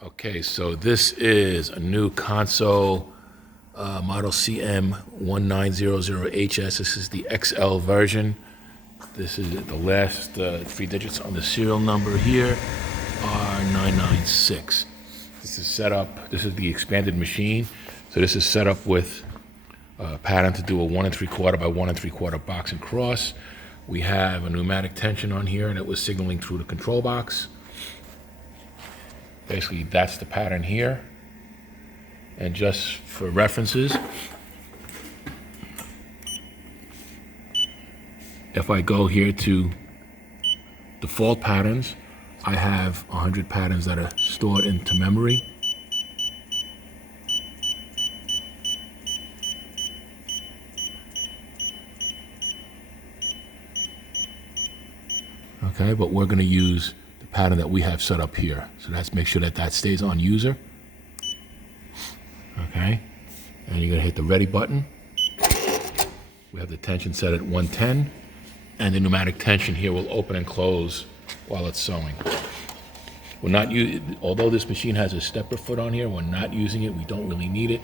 Okay, so this is a new Consew model CM1900HS. This is the XL version. This is the last 3 digits on the serial number here are 996. This is set up, this is the expanded machine. So this is set up with a pattern to do a 1 3/4 by 1 3/4 box and cross. We have a pneumatic tension on here, and it was signaling through the control box. Basically, that's the pattern here. And just for references, if I go here to default patterns, I have 100 patterns that are stored into memory. Okay, but we're going to use the pattern that we have set up here. So let's make sure that that stays on user. Okay, and you're going to hit the ready button. We have the tension set at 110, and the pneumatic tension here will open and close while it's sewing. We're not although this machine has a stepper foot on here, we're not using it. We don't really need it.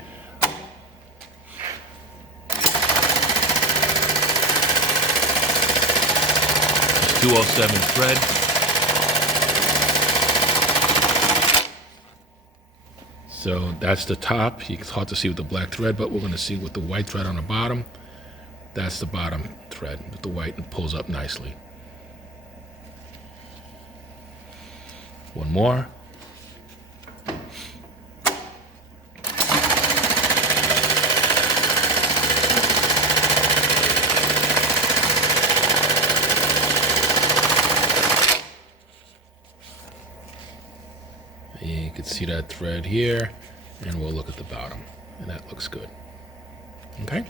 It's 207 thread. So that's the top. It's hard to see with the black thread, but we're going to see with the white thread on the bottom. That's the bottom thread with the white, and pulls up nicely. One more. You can see that thread here, and we'll look at the bottom, and that looks good. Okay.